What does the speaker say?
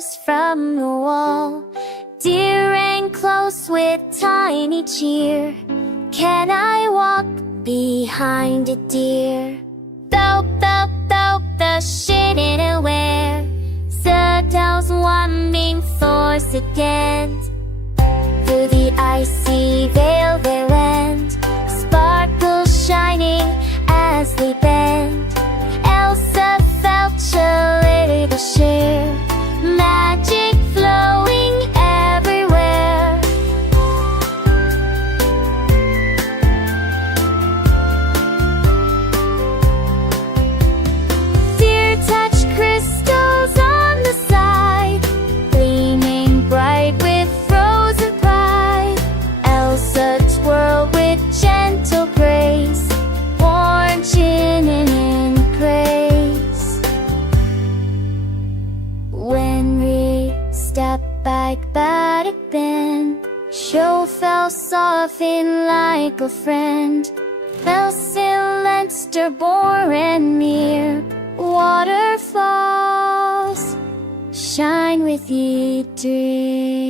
stairs from the wall, dear and close with tiny cheer. Can I walk behind it, dear? Though the shitting aware, Söder's warming force again. Through the icy veil they went, sparkles shining as they bend. Elsa felt a little share, magic flowing everywhere. Dear touched crystals on the side, gleaming bright with frozen pride. Elsa twirled with gentle grace, warm chin in grace. When we stepped back a bend, show fell softened like a friend. Elsa Leinster bore and near, waterfalls shine with ye dream.